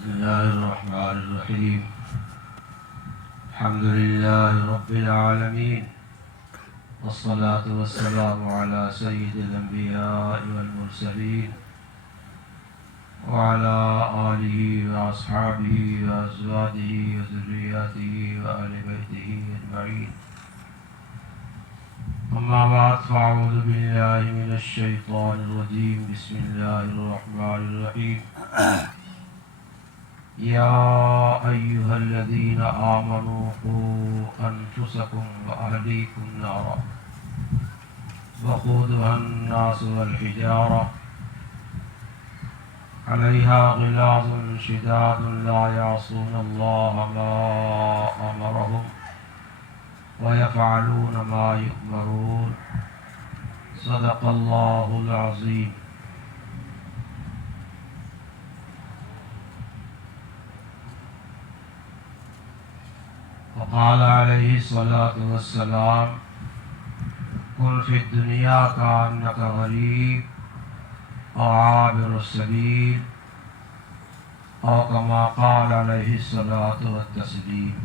بسم الله الرحمن الرحيم. الحمد لله رب العالمين، والصلاة والسلام على سيد الأنبياء والمرسلين وعلى آله وأصحابه وأزواجه وذرياته وآل بيته أجمعين. أما بعد، فأعوذ بالله من الشيطان الرجيم. بسم الله الرحمن الرحيم. يا أيها الذين آمنوا قوا أنفسكم وأهليكم نارا وقودها الناس والحجارة عليها غلاظ شداد لا يعصون الله ما أمرهم ويفعلون ما يؤمرون. صدق الله العظيم. وقال عليه الصلاة والسلام: كن في الدنيا كأنك غريب أو عابر السبيل، أو كما قال عليه الصلاة والتسليم.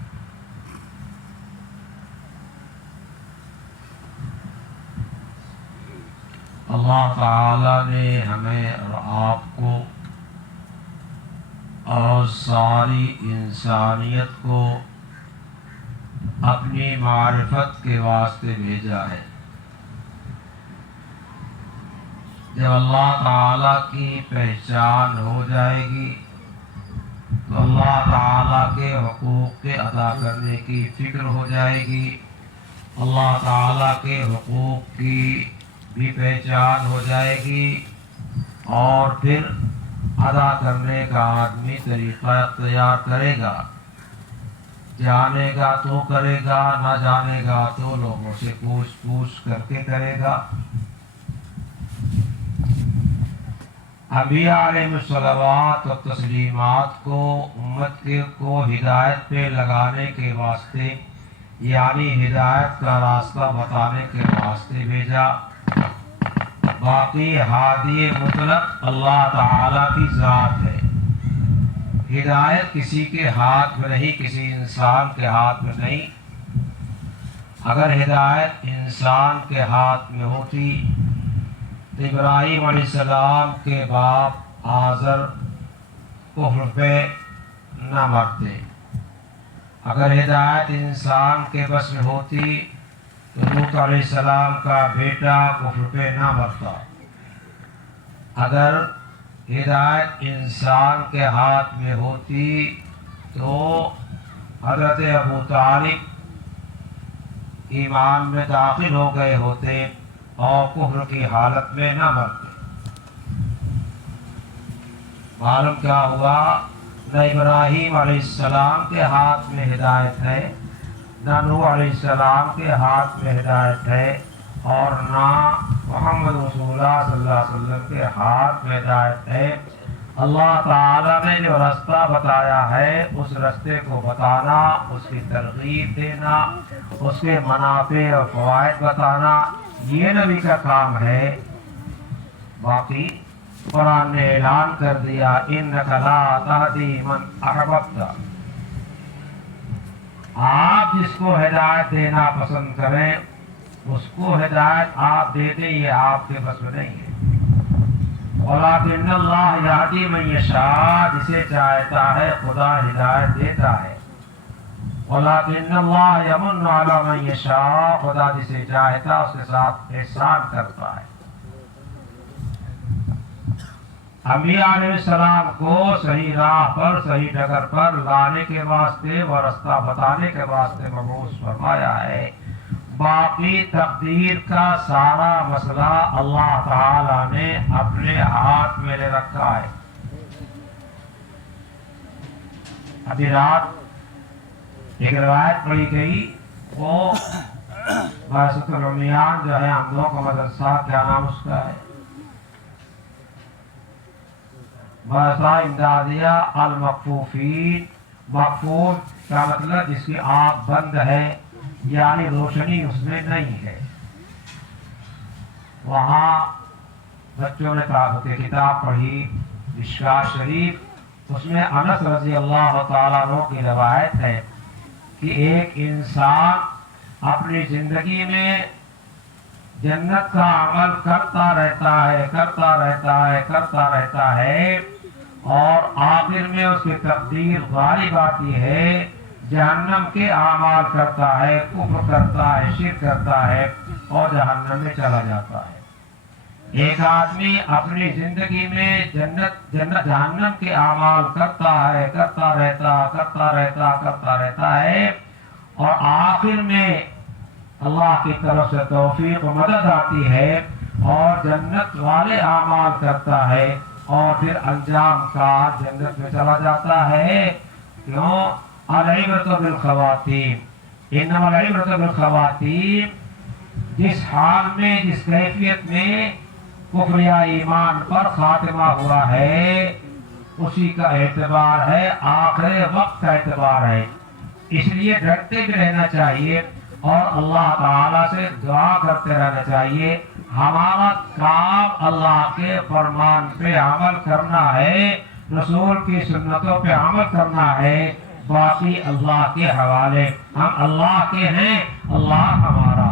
اللہ تعالی نے ہمیں اور آپ کو اور ساری انسانیت کو اپنی معرفت کے واسطے بھیجا ہے. جب اللہ تعالیٰ کی پہچان ہو جائے گی تو اللہ تعالیٰ کے حقوق کے ادا کرنے کی فکر ہو جائے گی. اللہ تعالیٰ کے حقوق کی بھی پہچان ہو جائے گی اور پھر ادا کرنے کا آدمی طریقہ اختیار کرے گا. جانے گا تو کرے گا، نہ جانے گا تو لوگوں سے پوچھ کر کے کرے گا. انبیاء علیہ الصلوات و تسلیمات کو امت کو ہدایت پہ لگانے کے واسطے، یعنی ہدایت کا راستہ بتانے کے واسطے بھیجا. باقی ہادی مطلق اللہ تعالیٰ کی ذات ہے. ہدایت کسی کے ہاتھ میں نہیں، کسی انسان کے ہاتھ میں نہیں. اگر ہدایت انسان کے ہاتھ میں ہوتی تو ابراہیم علیہ السلام کے باپ آزر کفر پہ نہ مرتے. اگر ہدایت انسان کے بس میں ہوتی تو لوط علیہ السلام کا بیٹا کفر پہ نہ مرتا. اگر ہدایت انسان کے ہاتھ میں ہوتی تو حضرت ابو طالب ایمان میں داخل ہو گئے ہوتے اور کفر کی حالت میں نہ مرتے. معلوم کیا ہوا؟ نہ ابراہیم علیہ السلام کے ہاتھ میں ہدایت ہے، نہ نوح علیہ السلام کے ہاتھ میں ہدایت ہے، اور نہ محمد رسول اللہ صلی اللہ علیہ وسلم کے ہاتھ میں ہدایت ہے. اللہ تعالیٰ نے جو راستہ بتایا ہے اس راستے کو بتانا، اس کی ترغیب دینا، اس کے منافع اور فوائد بتانا، یہ نبی کا کام ہے. باقی قرآن نے اعلان کر دیا: اِنَّكَ لَا تَهْدِي مَنْ أَحْبَبْتَ. آپ جس کو ہدایت دینا پسند کریں اس کو ہدایت آپ دے دیں، یہ آپ کے بس میں نہیں ہے. وَلَٰكِنَّ اللَّهَ يَهْدِي مَن يَشَاءُ. جسے چاہتا ہے خدا ہدایت دیتا ہے. وَلَٰكِنَّ اللَّهَ يَمُنُّ عَلَىٰ مَن يَشَاءُ. خدا جسے چاہتا اس کے ساتھ احسان کرتا ہے. انبیاء علیہ السلام کو صحیح راہ پر، صحیح ڈگر پر لانے کے واسطے و راستہ بتانے کے واسطے مبعوث فرمایا ہے. باقی تقدیر کا سارا مسئلہ اللہ تعالی نے اپنے ہاتھ میں لے رکھا ہے. ابھی رات ایک روایت پڑھی گئی، وہ بحثت العمیان جو ہے ہم لوگوں کا مدرسہ، کیا نام اس کا ہے؟ مدرسہ امدادیہ المکفوفین. مکفوف کا مطلب جس کی آنکھ بند ہے، یعنی روشنی اس میں نہیں ہے. وہاں بچوں نے کتاب پڑھی مشکوٰۃ شریف، اس میں انس رضی اللہ تعالیٰ عنہ کی روایت ہے کہ ایک انسان اپنی زندگی میں جنت کا عمل کرتا رہتا ہے اور آخر میں اس کی تقدیر غالب آتی ہے، جہنم کے اعمال کرتا ہے، کفر کرتا ہے، شرک کرتا ہے اور جہنم میں چلا جاتا ہے۔ ایک آدمی اپنی زندگی میں جہنم کے اعمال کرتا رہتا ہے اور آخر میں اللہ کی طرف سے توفیق و مدد آتی ہے اور جنت والے اعمال کرتا ہے اور پھر انجام کا جنت میں چلا جاتا ہے۔ کیوں؟ العبرۃ بالخواتیم، انما العبرۃ بالخواتیم۔ جس حال میں، جس کیفیت میں کفر یا ایمان پر خاتمہ ہوا ہے اسی کا اعتبار ہے، آخر وقت کا اعتبار ہے۔ اس لیے ڈرتے بھی رہنا چاہیے اور اللہ تعالیٰ سے دعا کرتے رہنا چاہیے۔ ہمارا کام اللہ کے فرمان پہ عمل کرنا ہے، رسول کی سنتوں پہ عمل کرنا ہے، باقی اللہ کے حوالے۔ ہم اللہ کے ہیں، اللہ ہمارا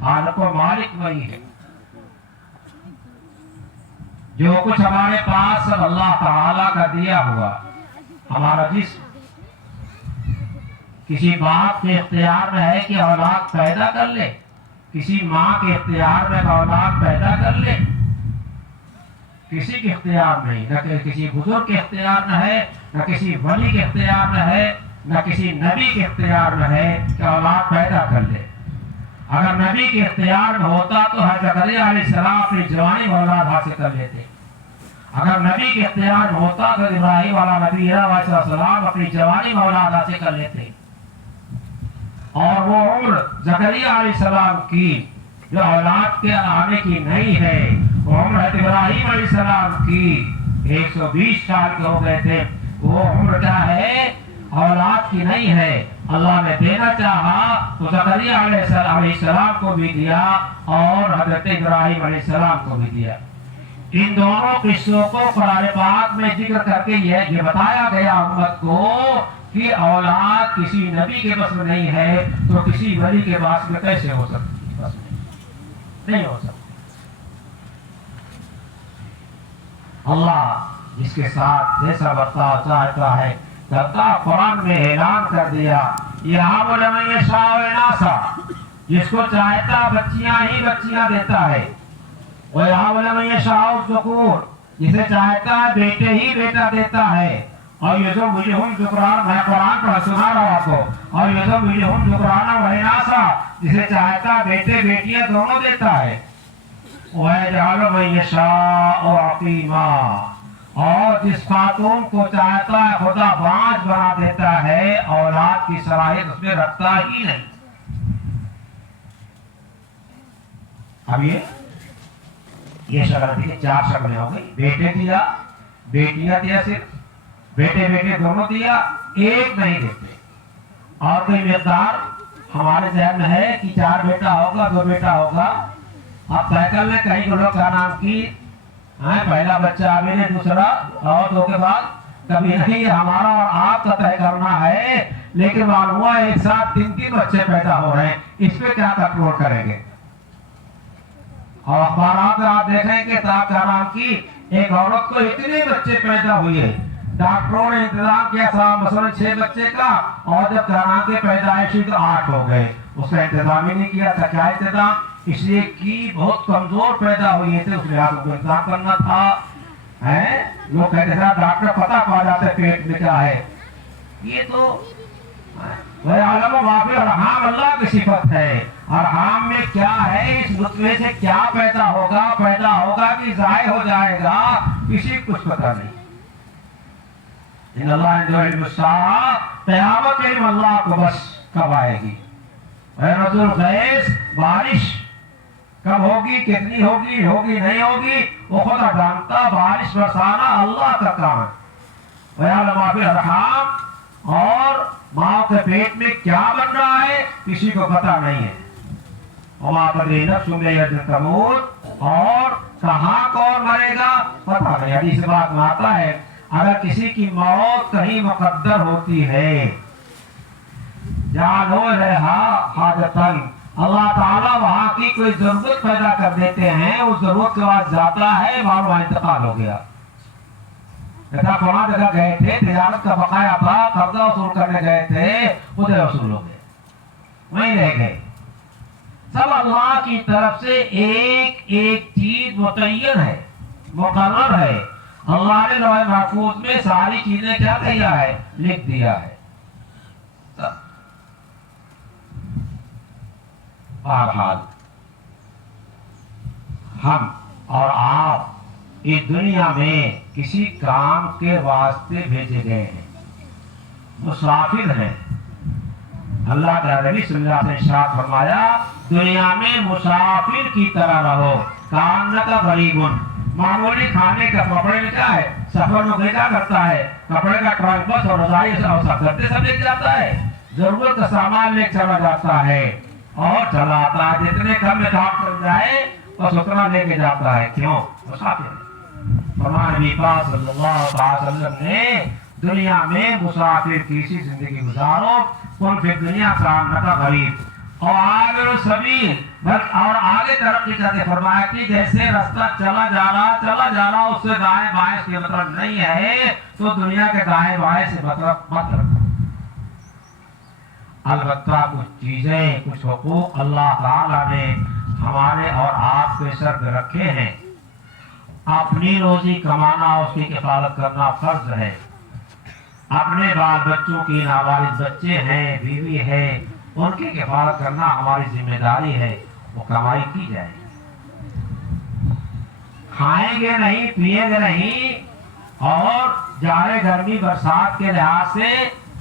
خالق و مالک وہی ہے۔ جو کچھ ہمارے پاس سب اللہ تعالیٰ کا دیا ہوا۔ ہمارا جسم کسی باپ کے اختیار میں ہے کہ اولاد پیدا کر لے، کسی ماں کے اختیار میں اولاد پیدا کر لے، کسی کے اختیار نہیں، نہ کسی بزرگ کے اختیار میں ہے، نہ کسی ولی کے اختیار میں ہے، نہ کسی نبی کے اختیار میں ہے کہ اولاد پیدا کر لے۔ اگر نبی کے اختیار میں ہوتا تو حضرت زکریا علیہ السلام اپنی جوانی میں اولاد حاصل کر لیتے۔ اگر نبی کے اختیار میں ہوتا تو ابراہیم والا نبی علیہ السلام اپنی جوانی میں اولاد حاصل کر لیتے۔ اور وہ عمر زکریا علیہ السلام کی جو اولاد کے آنے کی نہیں ہے، وہ عمر حضرت ابراہیم علیہ السلام کی 120 سال کے ہو گئے تھے۔ وہ عمر کیا ہے؟ اولاد کی نہیں ہے۔ اللہ نے دینا چاہا تو زکریا علیہ السلام کو بھی دیا اور حضرت ابراہیم علیہ السلام کو بھی دیا۔ ان دونوں قصوں کو قرآن پاک میں ذکر کر کے یہ بتایا گیا امت کو کہ اولاد کسی نبی کے بس میں نہیں ہے تو کسی ولی کے بس میں کیسے ہو سکتی؟ نہیں ہو سکتی۔ اللہ جس کے ساتھ جیسا برتاؤ چاہتا ہے کرتا۔ قرآن میں اعلان کر دیا یَهَبُ لَمَن يَشَاءُ إِنَاثًا، جس کو چاہتا بچیاں ہی بچیاں دیتا ہے، وَيَهَبُ لَمَن يَشَاءُ الذُّكُورَ، جسے چاہتا ہے بیٹے ہی بیٹا دیتا ہے، اور يُزَوِّجُهُمْ ذُكْرَانًا، میں قرآن پڑھ سنا رہا آپ کو، اور يُزَوِّجُهُمْ ذُكْرَانًا وَإِنَاثًا، جسے چاہتا بیٹے بیٹیاں دونوں دیتا ہے، وَيَجْعَلُ مَن يَشَاءُ عَقِيمًا، اور جس خاتون کو چاہتا ہے خدا بانجھ بنا دیتا ہے، اولاد کی صلاحیت اس میں رکھتا ہی نہیں۔ اب یہ شکل تھی، 4 شکلیں ہو گئی، بیٹے دیا، بیٹیاں دیا، صرف بیٹے بیٹے دونوں دیا، ایک نہیں دیتے۔ اور کوئی مقدار ہمارے ذہن میں ہے کہ 4 بیٹا ہوگا 2 بیٹا ہوگا۔ اب سائیکل میں کہیں لوگ کا نام کی پہلا بچہ ابھی نے، دوسرا اور 2 کے بعد کبھی نہیں، ہمارا اور آپ کا طے کرنا ہے، لیکن معلوم ہوا ایک ساتھ 3 بچے پیدا ہو رہے ہیں، اس پہ کیا کنٹرول کریں گے؟ اور اخبارات میں آپ دیکھیں کہ نام کی ایک عورت کو اتنے بچے پیدا ہوئے، ڈاکٹروں نے انتظام کیا تھا مثلا 6 بچے کا، اور جب کہنا کے پیدائش ہوئی تو 8 ہو گئے، اس کا انتظام ہی نہیں کیا تھا۔ کیا انتظام؟ اس لیے کہ بہت کمزور پیدا ہوئی تھے، اس لحاظ کو انتظام کرنا تھا۔ لوگ کہتے تھے ڈاکٹر پتہ پا جاتے پیٹ میں کیا ہے۔ یہ تو عالم و معافی ارحام اللہ کی صفت ہے۔ ارحام میں کیا ہے، اس نطفے سے کیا پیدا ہوگا کہ ضائع ہو جائے گا، کسی کچھ پتہ نہیں۔ ان اللہ عنده علم الساعہ، قیامت علم اللہ کو بس کب آئے گی، غیرۃ الغیث، بارش کب ہوگی، کتنی ہوگی نہیں ہوگی، وہ خدا جانتا۔ بارش برسانا اللہ کا کام ہے۔ وَيَعْلَمُ مَا فِي الْأَرْحَامِ، اور ماں کے پیٹ میں کیا بن رہا ہے کسی کو پتہ نہیں ہے۔ وَمَا تَدْرِي نَفْسٌ بِأَيِّ أَرْضٍ تَمُوتُ، اور کہاں کون مرے گا پتہ نہیں۔ حدیث بات میں آتا ہے اگر کسی کی موت کہیں مقدر ہوتی ہے، جعلوا لها حاجتن، اللہ تعالیٰ وہاں کی کوئی ضرورت پیدا کر دیتے ہیں، اس ضرورت کے بعد جاتا ہے، وہاں انتقال ہو گیا۔ جیسا فلاں جگہ گئے تھے، تجارت کا بقایا تھا، قرضہ وصول کرنے گئے تھے، ادھر وصول ہو گئے، وہیں رہ گئے۔ سب اللہ کی طرف سے ایک ایک چیز متعین ہے، مقرر ہے۔ اللہ نے لوح محفوظ میں ساری چیزیں کیا کیا ہے؟ لکھ دیا ہے۔ بہرحال ہم اور آپ اس دنیا میں کسی کام کے واسطے بھیجے گئے ہیں، مسافر ہیں۔ اللہ کے نبی صلی اللہ علیہ وسلم نے ارشاد فرمایا، دنیا میں مسافر کی طرح رہو، کانک غریبن۔ معمولی کھانے کا کپڑے میں کیا ہے؟ سفر میں کیا کرتا ہے؟ کپڑے کا ٹرنک بس اور رضائی سب لے جاتا ہے، ضرورت کا سامان لے چلا جاتا ہے اور چلا آتا ہے، جتنے کم میں کام کر جائے بس اتنا لے کے جاتا ہے۔ کیوں؟ مسافر ہے۔ فرمان نبی پاک صلی اللہ علیہ وسلم نے دنیا میں مسافر کی سی زندگی گزارو، کن فی دنیا کانک غریب اور عابر السبیل، اور آگے ترقی کرتے فرمایا کہ جیسے رستہ چلا جا رہا اس سے دائیں بائیں سے مطلب نہیں ہے، تو دنیا کے دائیں بائیں سے مطلب مت رکھو۔ البتہ کچھ چیزیں، کچھ حقوق اللہ تعالیٰ نے ہمارے اور آپ کے سر پہ رکھے ہیں۔ اپنی روزی کمانا، اس کی کفالت کرنا فرض ہے۔ اپنے بال بچوں کی، نابالغ بچے ہیں، بیوی ہے، ان کی کفالت کرنا ہماری ذمہ داری ہے، وہ کمائی کی جائے۔ کھائیں گے نہیں، پیئیں گے نہیں اور جائے گرمی برسات کے لحاظ سے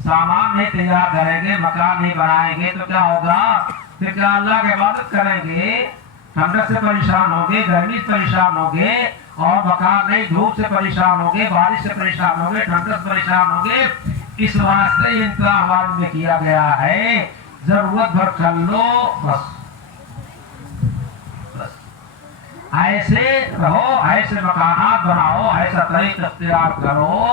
سامان نہیں تیار کریں گے، مکان نہیں بنائیں گے تو کیا ہوگا؟ پھر کیا اللہ کی عبادت کریں گے؟ ٹھنڈک سے پریشان ہوں گے، گرمی سے پریشان ہوں گے، اور مکان نہیں، دھوپ سے پریشان ہوں گے، بارش سے پریشان ہوں گے، ٹھنڈک سے پریشان ہوں گے۔ اس واسطے انتظام ہمارے میں کیا گیا ہے، ضرورت بھر کر لو، بس ایسے رہو، ایسے مکانات بناؤ، ایسا طریقہ اختیار کرو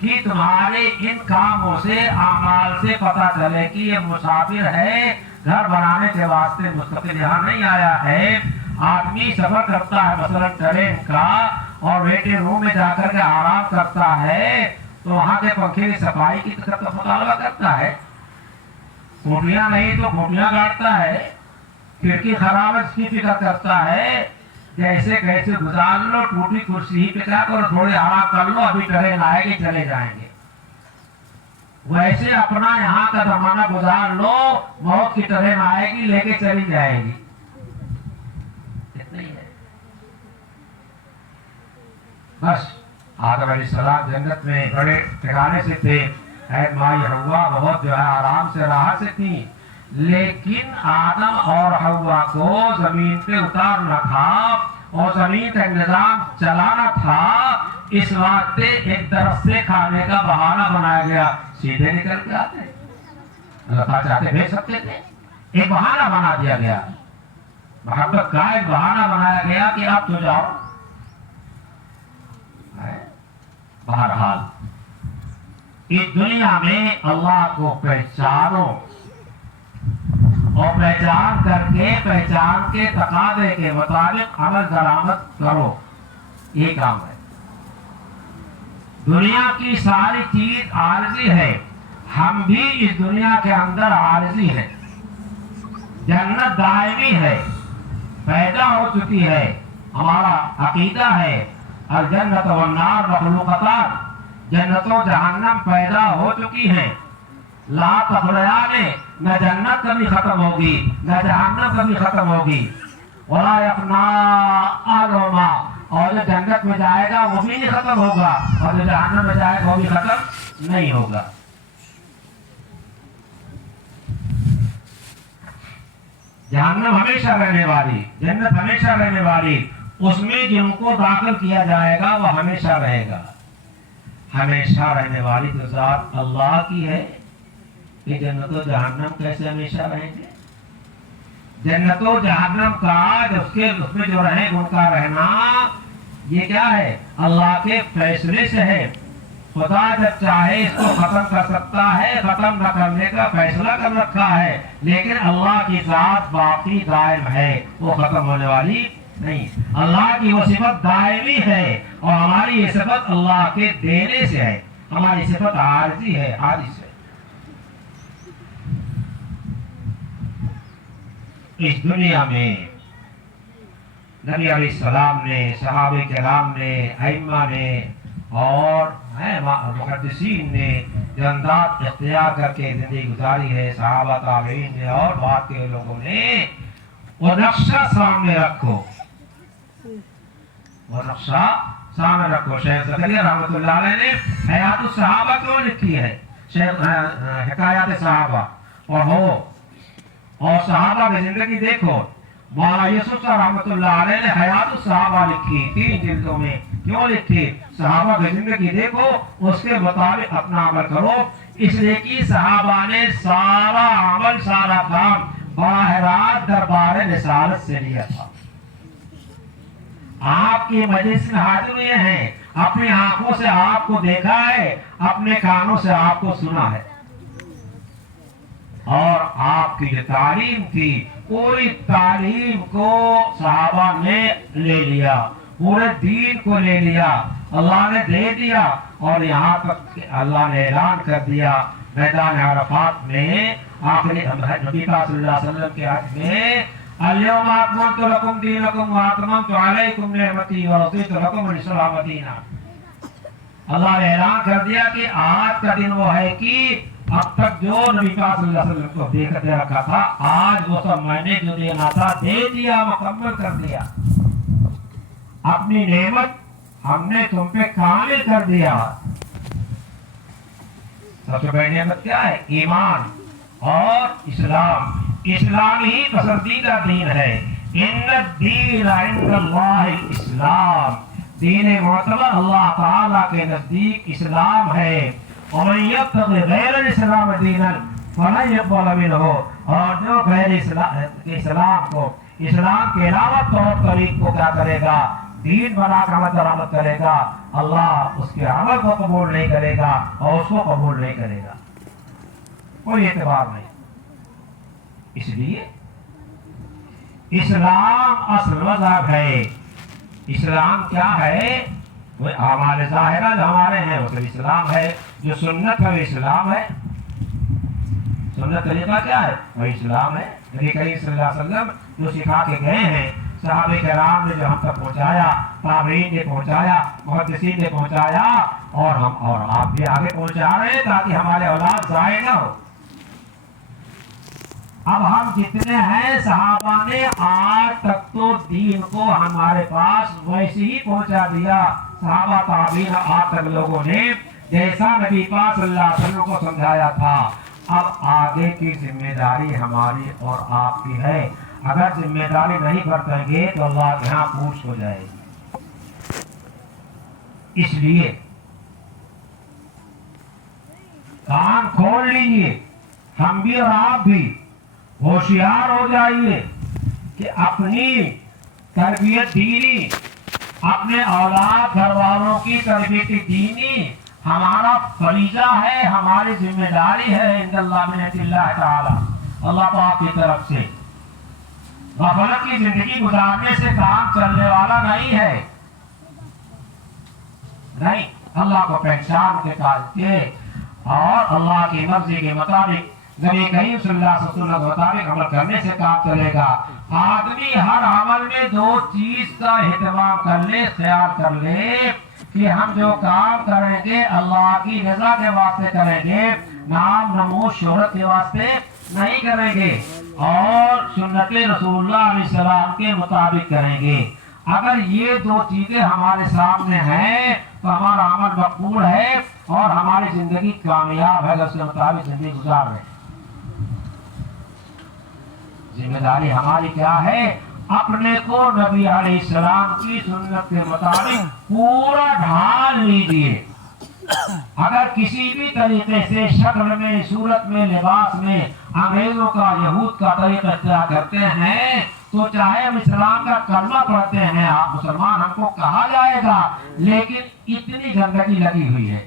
کہ تمہارے ان کاموں سے، اعمال سے پتہ چلے کہ یہ مسافر ہے، گھر بنانے کے واسطے مستقل یہاں نہیں آیا ہے۔ آدمی سفر کرتا ہے مثلا ٹرین کا، اور ویٹنگ روم میں جا کر کے آرام کرتا ہے، تو وہاں کے پنکھے کی صفائی کی طرف مطالبہ کرتا ہے، کھوٹیاں نہیں تو کھوٹیاں گاڑتا ہے، کھڑکی خراب ہے اس کی فکر کرتا ہے، جیسے کیسے گزار لو، ٹوٹی کرسی ہی پہ کیا کرو، تھوڑے آرام کر لو، ابھی ٹرین آئے گی چلے جائیں گے۔ ویسے اپنا یہاں کا زمانہ گزار لو، موت کی ٹرین آئے گی لے کے چلی جائے گی۔ بس آدم علیہ السلام جنت میں بڑے ٹھکانے سے تھے، مائی حوا بہت جو ہے آرام سے راحت سے تھی، لیکن آدم اور حوا کو زمین پہ اتارنا تھا اور زمین کا نظام چلانا تھا، اس واسطے ایک درخت سے کھانے کا بہانہ بنایا گیا، سیدھے نکل کے آتے، اللہ تعالیٰ چاہتے بھیج سکتے تھے، ایک بہانہ بنا دیا گیا، محبت کا ایک بہانہ بنایا گیا کہ آپ تو جاؤ۔ بہرحال اس دنیا میں اللہ کو پہچانو، اور پہچان کر کے، پہچان کے تقاضے کے مطابق عمل درآمد کرو، یہ کام ہے۔ دنیا کی ساری چیز عارضی ہے، ہم بھی اس دنیا کے اندر عارضی ہیں۔ جنت دائمی ہے، پیدا ہو چکی ہے، ہمارا عقیدہ ہے الجنت والنار مخلوقتان، جنت و جہنم پیدا ہو چکی ہیں، لا تخلیان، نہ جنت کبھی ختم ہوگی نہ جہنم کبھی ختم ہوگی، ولا یفنا آلوما، اور جو جنت میں جائے گا وہ بھی نہیں ختم ہوگا، اور جو جہنم میں جائے گا وہ بھی ختم نہیں ہوگا۔ جہنم ہمیشہ رہنے والی، جنت ہمیشہ رہنے والی، اس میں جن کو داخل کیا جائے گا وہ ہمیشہ رہے گا۔ ہمیشہ رہنے والی تو ذات اللہ کی ہے، کہ جنت و جہنم کیسے ہمیشہ رہیں گے؟ جنت و جہنم کا اس میں جو رہیں ان کا رہنا، یہ کیا ہے؟ اللہ کے فیصلے سے ہے، خدا جب چاہے اس کو ختم کر سکتا ہے، ختم نہ کرنے کا فیصلہ کر رکھا ہے، لیکن اللہ کی ذات باقی دائم ہے، وہ ختم ہونے والی نہیں۔ اللہ کی وہ صفت دائمی ہے، اور ہماری یہ صفت اللہ کے دینے سے ہے، ہماری صفت عارضی ہے، حادث ہے۔ اس دنیا میں نبی علیہ السلام نے، صحابہ کرام نے، ائمہ نے اور محدثین نے جو انداز اختیار کر کے زندگی گزاری ہے، صحابہ تابعین نے اور بعد کے لوگوں نے، وہ نقشہ سامنے رکھو، وہ نقشہ سامنے رکھو۔ شیخ زکریا رحمۃ اللہ علیہ نے حیات الصحابہ کیوں لکھی ہے؟ حکایات صحابہ اور صحابہ کی زندگی دیکھو۔ مولانا یوسف صاحب رحمۃ اللہ علیہ نے حیات الصحابہ لکھی 3 جلدوں میں، کیوں لکھی؟ صحابہ کی زندگی دیکھو، اس کے مطابق اپنا عمل کرو، اس لیے کہ صحابہ نے سارا عمل، سارا کام باہرات دربار رسالت سے لیا تھا۔ آپ کی مجلس میں حاضر ہوئے ہیں، اپنی آنکھوں سے آپ کو دیکھا ہے، اپنے کانوں سے آپ کو سنا ہے، اور آپ کی جو تعلیم تھی، پوری تعلیم کو صحابہ نے لے لیا، پورے دین کو لے لیا، اللہ نے دے دیا، اور یہاں تک کہ اللہ نے اعلان کر دیا میدان عرفات میں، آخری نبی پاک صلی اللہ علیہ وسلم کے حج میں، اليوم اکملت لکم دینکم واتممت علیکم نعمتی ورضیت لکم الاسلام دینا۔ اللہ نے اعلان کر دیا کہ آج کا دن وہ ہے کہ اب تک جو نبی پاک صلی اللہ علیہ وسلم کو دیکھتے رکھا تھا، آج وہ سب میں نے جو دینا تھا دے دیا، مکمل کر دیا۔ اپنی نعمت ہم نے تم پہ کامل کر دیا۔ سب سے بڑی نعمت کیا ہے؟ ایمان اور اسلام۔ اسلام ہی پسندیدہ دین ہے۔ ان الدین عند اللہ الاسلام، دین معتبر اللہ تعالیٰ کے نزدیک اسلام ہے۔ ومن یبتغی غیر الاسلام دینا فلن یقبل منہ، اور جو غیر اسلام کو، اسلام کے علاوہ طور طریق کو کیا کرے گا؟ دین بنا کر عمل درآمد کرے گا، اللہ اس کے عمل کو قبول نہیں کرے گا اور اس کو قبول نہیں کرے گا، کوئی اعتبار نہیں۔ اس لیے اسلام اصل مذہب ہے۔ اسلام کیا ہے؟ وہ اعمال ظاہرہ جو ہمارے ہیں وہ اسلام ہے، جو سنت ہے وہ اسلام ہے۔ سنت طریقہ کیا ہے؟ وہ اسلام ہے۔ نبی کریم صلی اللہ علیہ وسلم جو سکھا کے گئے ہیں، صحابہ کرام نے جو ہم تک پہنچایا، تابعین نے پہنچایا، محدثین نے پہنچایا، اور ہم اور آپ بھی آگے پہنچا رہے ہیں تاکہ ہمارے اولاد ضائع نہ ہو۔ اب ہم جتنے ہیں، صحابہ نے آج تک تو دین کو ہمارے پاس ویسے ہی پہنچا دیا، صحابہ تابعین آج تک لوگوں نے جیسا نبی پاک صلی اللہ علیہ وسلم کو سمجھایا تھا۔ اب آگے کی ذمہ داری ہماری اور آپ کی ہے۔ اگر ذمہ داری نہیں برتیں گے تو اللہ کے ہاں پوچھ ہو جائے گی۔ اس لیے کان کھول لیجیے، ہم بھی اور آپ بھی ہوشیار ہو جائیے کہ اپنی تربیت دینی، اپنے اولاد گھر والوں کی تربیت دینی ہمارا فریضہ ہے، ہماری ذمہ داری ہے۔ عند اللہ من اللہ تعالی، اللہ پاک کی طرف سے۔ غفلت کی زندگی گزارنے سے کام چلنے والا نہیں ہے، نہیں۔ اللہ کو پہچان کے کے اور اللہ کی مرضی کے مطابق، نبی کریم صلی اللہ علیہ وسلم کے مطابق عمل کرنے سے کام چلے گا۔ آدمی ہر عمل میں 2 چیز کا اہتمام کر لے، خیال کر لے کہ ہم جو کام کریں گے اللہ کی رضا کے واسطے کریں گے، نام نمود شہرت کے واسطے نہیں کریں گے، اور سنت رسول اللہ علیہ السلام کے مطابق کریں گے۔ اگر یہ 2 چیزیں ہمارے سامنے ہیں تو ہمارا عمل مقبول ہے اور ہماری زندگی کامیاب ہے، اس کے مطابق زندگی گزار رہے ہیں۔ ذمہ داری ہماری کیا ہے؟ اپنے کو نبی علیہ السلام کی سنت کے مطابق پورا ڈھال لیجیے۔ اگر کسی بھی طریقے سے شکل میں، صورت میں، لباس میں انگریزوں کا، یہود کا طریقہ اختیار کرتے ہیں تو چاہے ہم اسلام کا کلمہ پڑھتے ہیں، آپ مسلمان ہم کو کہا جائے گا، لیکن اتنی گندگی لگی ہوئی ہے،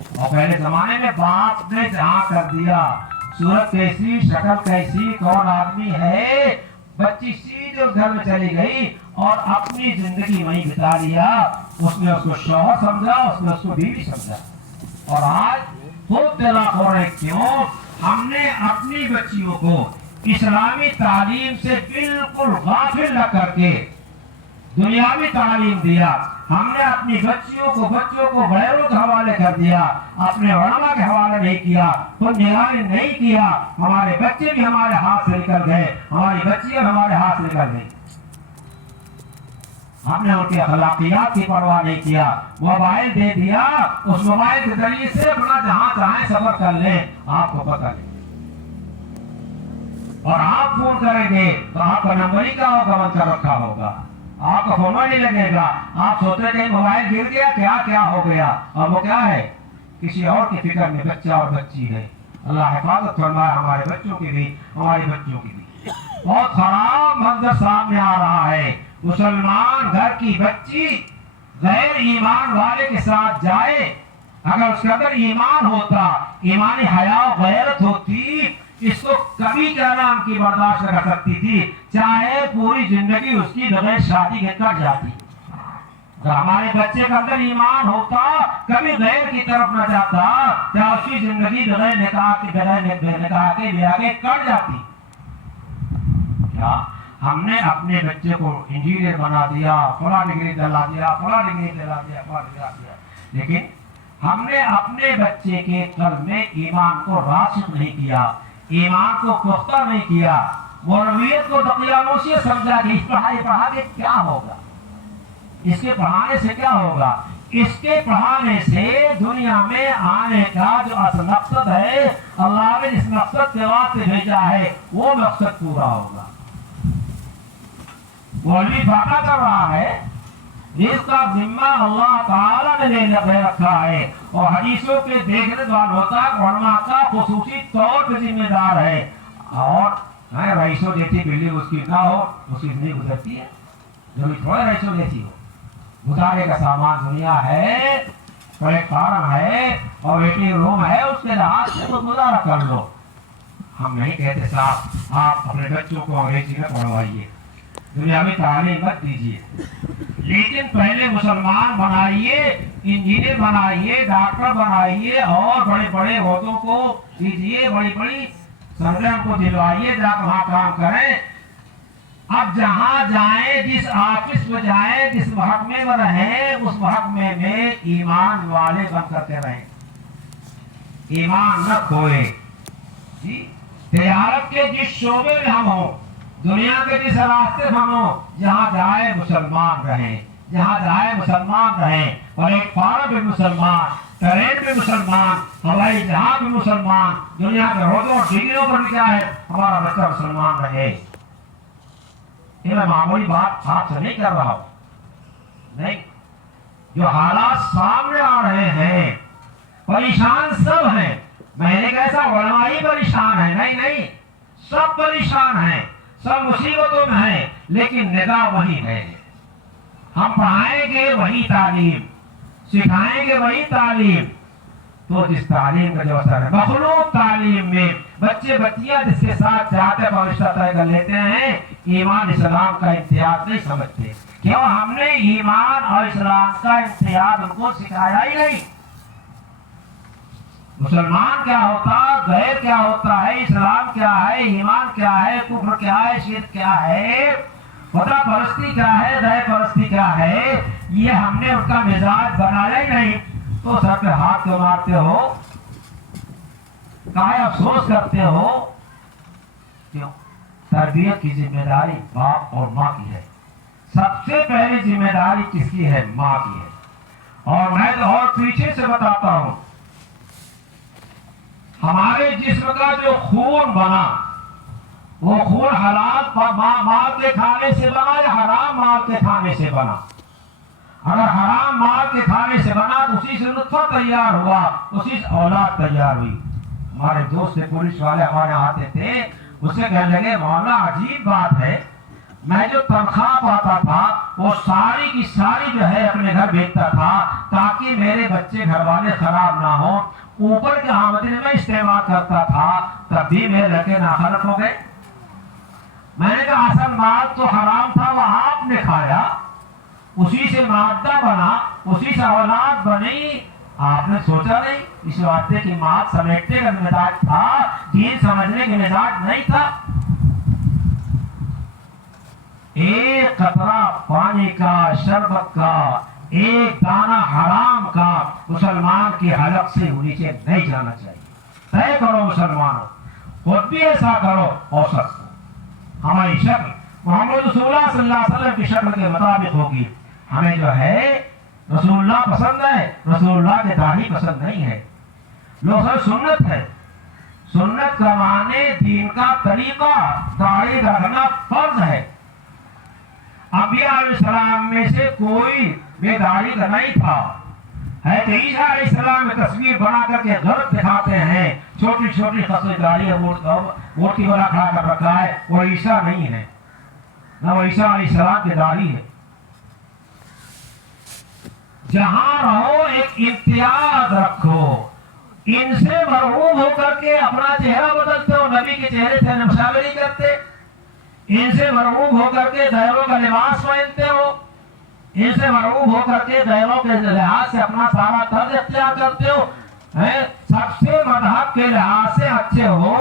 اور پہلے زمانے میں باپ نے جہاں کر دیا صورت کیسی شکل کیسی کون آدمی ہے بچی سیدھے اس گھر میں چلی گئی اور اپنی زندگی وہیں بتا لیا اس نے اس کو شوہر سمجھا اس نے اس کو بیوی سمجھا اور آج خود طلاق ہو رہے کیوں ہم نے اپنی بچیوں کو اسلامی تعلیم سے بالکل غافل نہ کر کے دنیاوی تعلیم دیا ہم نے اپنی بچوں کو غیروں کے حوالے کر دیا اپنے علماء کے حوالے نہیں کیا تو نگرانی نہیں کیا ہمارے بچے بھی ہمارے ہاتھ سے نکل گئے ہماری بچیاں ہمارے ہاتھ سے نکل گئی ہم نے ان کی اخلاقیات کی پرواہ نہیں کیا موبائل دے دیا اس موبائل کے ذریعے سے اپنا جہاں چاہیں سفر کر لیں آپ کو پتہ نہیں اور آپ فون کریں گے تو آپ کا نمبر ہی کیا ہوگا بند کر رکھا ہوگا آپ کا فون نہیں لگے گا آپ سوچتے کہ موبائل گر گیا کیا ہو گیا اور وہ کیا ہے کسی اور کی فکر میں بچہ اور بچی ہے اللہ حفاظت فرمائے ہمارے بچوں کی بھی ہماری بچوں کی بھی بہت خراب منظر سامنے آ رہا ہے مسلمان گھر کی بچی غیر ایمان والے کے ساتھ جائے اگر اس کے اندر ایمان ہوتا ایمانی حیا و غیرت ہوتی اس کو کبھی کیا نام کی برداشت کر سکتی تھی چاہے پوری زندگی اس کی بغیر شادی کے کٹ جاتی اگر ہمارے بچے کے اندر ایمان ہوتا کبھی غیر کی طرف نہ جاتا چاہے اس کی زندگی بغیر نکاح کے بھی آگے کٹ جاتی کیا ہم نے اپنے بچے کو انجینئر بنا دیا فلاں ڈگری دلا دیا فلاں ڈگری دلا دیا فلاں دلا دیا لیکن ہم نے اپنے بچے کے قلب میں ایمان کو راسخ نہیں کیا ایمان کو پختہ نہیں کیا مولویت کو دقیانوسی سمجھا کہ اس پڑھا کے کیا ہوگا اس کے پڑھانے سے کیا ہوگا اس کے پڑھانے سے دنیا میں آنے کا جو اصل مقصد ہے اللہ نے جس مقصد کے واسطے بھیجا ہے وہ مقصد پورا ہوگا مولوی فاقہ کر رہا ہے جس کا ذمہ اللہ تعالیٰ نے لے رکھا ہے اور حدیثوں کے دیکھنے والوں تک علماء کا خصوصی طور پہ ذمہ دار ہے اور رئیسوں جیسی بلڈنگ اس کی نہ ہو اس کی زندگی گزرتی ہے جو تھوڑے رئیسوں جیسی ہو گزارے کا سامان دنیا ہے پلیٹ فارم ہے اور ویٹنگ روم ہے اس کے لحاظ سے تو گزارا کر لو ہم نہیں کہتے صاحب آپ اپنے بچوں کو انگریزی میں پڑھوائیے دنیا میں تعلیم مت دیجیے لیکن پہلے مسلمان بنائیے انجینئر بنائیے ڈاکٹر بنائیے اور بڑے بڑے عہدوں کو دیجیے بڑی بڑی سرگرم کو دلوائیے جا کر وہاں کام کریں اب جہاں جائیں جس آفس میں جائیں جس محکمے میں رہیں اس محکمے میں ایمان والے بن کر کے رہیں ایمان نہ کھوئے جی تجارت کے جس شعبے میں ہم ہوں دنیا کے جس راستے ہم ہوں جہاں جائے مسلمان رہیں جہاں جائے مسلمان رہیں پلیٹ فارم بھی مسلمان ٹرین بھی مسلمان ہوائی جہاز بھی مسلمان دنیا کے عہدوں اور ڈگریوں پر کیا ہے ہمارا بچہ مسلمان رہے یہ میں معمولی بات آپ سے نہیں کر رہا ہوں نہیں جو حالات سامنے آ رہے ہیں پریشان سب ہیں میں نے کیسا علماء ہی پریشان ہے نہیں سب پریشان ہیں سب مصیبتوں میں ہیں لیکن نگاہ وہی ہے ہم پڑھائیں گے وہی تعلیم سکھائیں گے وہی تعلیم تو جس تعلیم کا جو اثر ہے مخلوق تعلیم میں بچے بچیاں جس کے ساتھ چاہتے فرشتہ طے کر لیتے ہیں ایمان اسلام کا امتیاز نہیں سمجھتے کیوں ہم نے ایمان اور اسلام کا امتیاز ان کو سکھایا ہی نہیں مسلمان کیا ہوتا غیر کیا ہوتا ہے اسلام کیا ہے ایمان کیا ہے کفر کیا ہے شرک کیا ہے خدا پرستی کیا ہے غیر پرستی کیا ہے یہ ہم نے ان کا مزاج بنایا ہی نہیں تو سر پہ ہاتھ کیوں مارتے ہو کہاں افسوس کرتے ہو کیوں تربیت کی ذمہ داری باپ اور ماں کی ہے سب سے پہلی ذمہ داری کس کی ہے ماں کی ہے اور میں تو اور پیچھے سے بتاتا ہوں ہمارے جسم کا جو خون بنا وہ خون حلال مال کے کھانے سے بنا یا حرام مال کے کھانے سے بنا اگر حرام مال کے کھانے سے بنا تو اسی سے نطفہ تیار ہوا اسی سے اولاد تیار ہوئی ہمارے دوست پولیس والے ہمارے آتے تھے اسے کہنے لگے مولانا عجیب بات ہے میں جو تنخواہ پاتا تھا وہ ساری کی ساری جو ہے اپنے گھر بھیجتا تھا تاکہ میرے بچے گھر والے خراب نہ ہوں. اوپر کے آمدنی میں استعمال کرتا تھا, تب بھی میرے لڑکے ناخلف ہو گئے. میں نے کہا اصل مال تو حرام تھا, وہ آپ نے کھایا, اسی سے مادہ بنا, اسی سے اولاد بنی, آپ نے سوچا نہیں. اس واسطے کی مال سمیٹنے کا مزاج تھا, دین سمجھنے کا مزاج نہیں تھا. ایک قطرہ پانی کا, شربت کا, ایک دانہ حرام کا مسلمان کی حلق سے نیچے نہیں جانا چاہیے. طے کرو مسلمانوں, خود بھی ایسا کرو اور سب کو. ہماری شکل محمد رسول اللہ صلی اللہ علیہ وسلم کی شکل کے مطابق ہوگی. ہمیں جو ہے رسول اللہ پسند ہے, رسول اللہ کے داڑھی پسند نہیں ہے. لوگ سنت ہے, سنت کا معنی دین کا طریقہ, داڑھی رکھنا فرض ہے. انبیاء علیہ السلام میں سے کوئی بے داڑھی کا نہیں تھا. ہے تو عیسیٰ علیہ السلام میں تصویر بنا کر کے غلط دکھاتے ہیں, چھوٹی چھوٹی خصوصی داڑھی مورتی والا کھڑا کر رکھا ہے, وہ عیسیٰ نہیں ہے, نہ وہ عیسیٰ علیہ السلام کی داڑھی ہے. جہاں رہو ایک امتیاز رکھو. ان سے مرغوب ہو کر کے اپنا چہرہ بدلتے ہو, نبی کے چہرے سے مشابہت نہیں کرتے. ان سے مرغوب ہو کر کے غیروں کا لباس پہنتے ہو, ان سے مرغوب ہو کر کے غیروں کے لحاظ سے اپنا سارا طرز اختیار کرتے ہو. سب سے مذہب کے لحاظ سے اچھے ہو,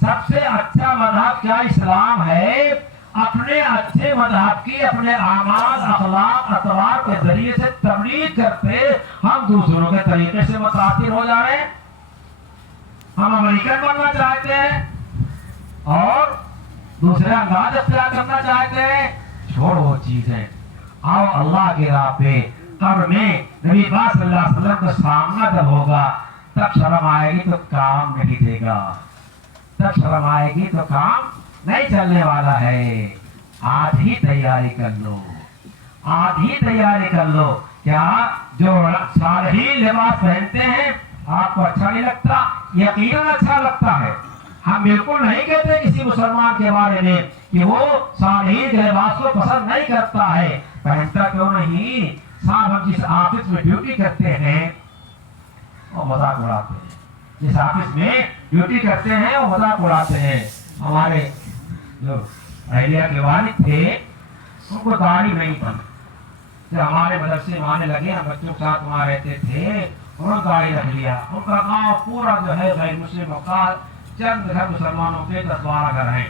سب سے اچھا مذہب کیا اسلام ہے. اپنے اچھے مذہب کی اپنے اعمال, اخلاق, اطوار کے ذریعے سے تبلیغ کرتے ہم دوسروں کے طریقے سے متاثر ہو جا رہے ہیں. ہم امریکن بننا چاہتے ہیں اور دوسرے انداز اختیار کرنا چاہتے ہیں. چھوڑو وہ چیزیں, آؤ اللہ کی راہ پہ. قبر میں نبی پاک صلی اللہ علیہ وسلم کا سامنا جب ہوگا تب شرم آئے گی تو کام نہیں دے گا, تب شرم آئے گی تو کام نہیں چلنے والا ہے. آج ہی تیاری کر لو, آج ہی تیاری کر لو. کیا جو صالحین لباس پہنتے ہیں آپ کو اچھا نہیں لگتا؟ یقیناً اچھا لگتا ہے. ہم بالکل نہیں کہتے کسی مسلمان کے بارے میں کہ وہ صالحین کے لباس کو پسند نہیں کرتا ہے. پہنتا کیوں نہیں؟ صاحب ہم جس آفس میں ڈیوٹی کرتے ہیں وہ مذاق اڑاتے ہیں, جس آفس میں ڈیوٹی کرتے ہیں وہ مذاق اڑاتے ہیں. ہمارے جو اہلیہ کے والد تھے ان کو داڑھی نہیں تھی. جب ہمارے مدرسے میں آنے لگے, ہم بچوں کے ساتھ وہاں رہتے تھے, انہوں نے داڑھی رکھ لیا. ان کا گاؤں پورا جو ہے غیر مسلم کا, چند گھر مسلمانوں کے 10-12 گھر ہیں.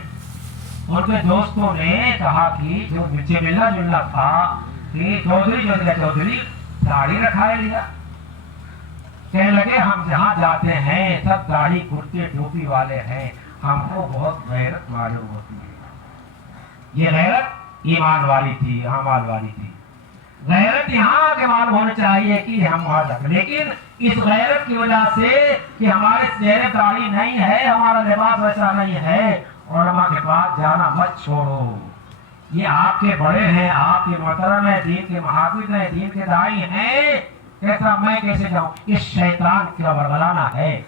ان کے دوستوں نے کہا کہ جو مجھے ملنا جلنا تھا کہ چودھری جو دیا چودھری داڑھی رکھائے لیا. کہنے لگے ہم جہاں جاتے ہیں سب داڑھی کرتے ٹوپی والے ہیں, ہم کو بہت غیرت معلوم ہوتی ہے. یہ غیرت ایمان والی تھی, اعمال والی تھی. غیرت یہاں کے معلوم ہونا چاہیے کہ ہم وہاں جاتے, لیکن اس غیرت کی وجہ سے کہ ہمارے چہرے داڑھی نہیں ہے, ہمارا لباس ویسا نہیں ہے, علماء کے پاس جانا مت چھوڑو. یہ آپ کے بڑے ہیں, آپ کے محترم ہیں, دین کے محافظ ہیں, دین کے داعی ہیں, کیسا میں کیسے جاؤں؟ اس شیطان کا ورگلانا ہے.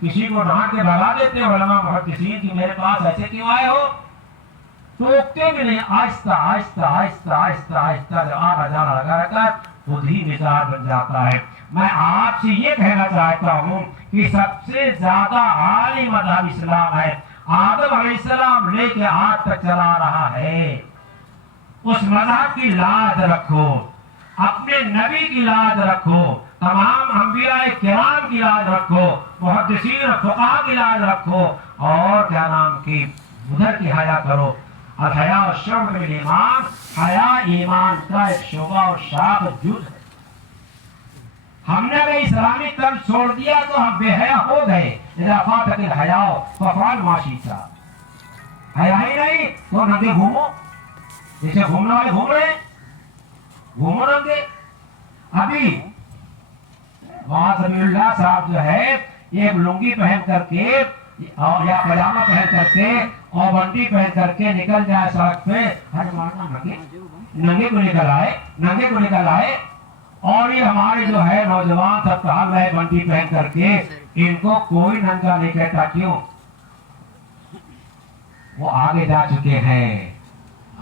کسی کو ڈانٹ کے بھگا دیتے ہو علماء محدثین کی میرے پاس ایسے کیوں آئے ہو, ٹوکتے بھی نہیں. آہستہ آہستہ آہستہ آہستہ آہستہ جب آنا جانا لگا رہتا ہے خود ہی مزاج بن جاتا ہے. میں آپ سے یہ کہنا چاہتا ہوں کہ سب سے زیادہ عالی مذہب اسلام ہے. آدم علیہ السلام لے کے آج تک چلا رہا ہے. اس مذہب کی لاج رکھو, اپنے نبی کی لاج رکھو, تمام انبیاء کرام کی لاج رکھو, محدثین فقہاء کی لاج رکھو, اور کیا نام کی ادھر کی حیا کرو. الحیا شعب من ایمان, حیا ایمان کا ایک شعبہ اور شاخ جز ہے. ہم نے اگر اسلامی طرز چھوڑ دیا تو ہم بے حیا ہو گئے. اذا فاتك الحیاء فافعل ما شئت. حیا ہی نہیں تو ننگے گھومو, جیسے گھومنے والے گھوم رہے ہیں, گھومو ننگے. ابھی وہاں سمیع اللہ صاحب جو ہے ایک لنگی پہن کر کے یا پاجامہ پہن کر کے اور بنٹی پہن کر کے نکل جائے سڑک پہ, ہر مارنا ننگے کو نکل آئے, ننگے کو نکل آئے. اور یہ ہمارے جو ہے نوجوان سب کہا گئے بنٹی پہن کر کے, ان کو کوئی ننگا نہیں کہتا. کیوں؟ وہ آگے جا چکے ہیں,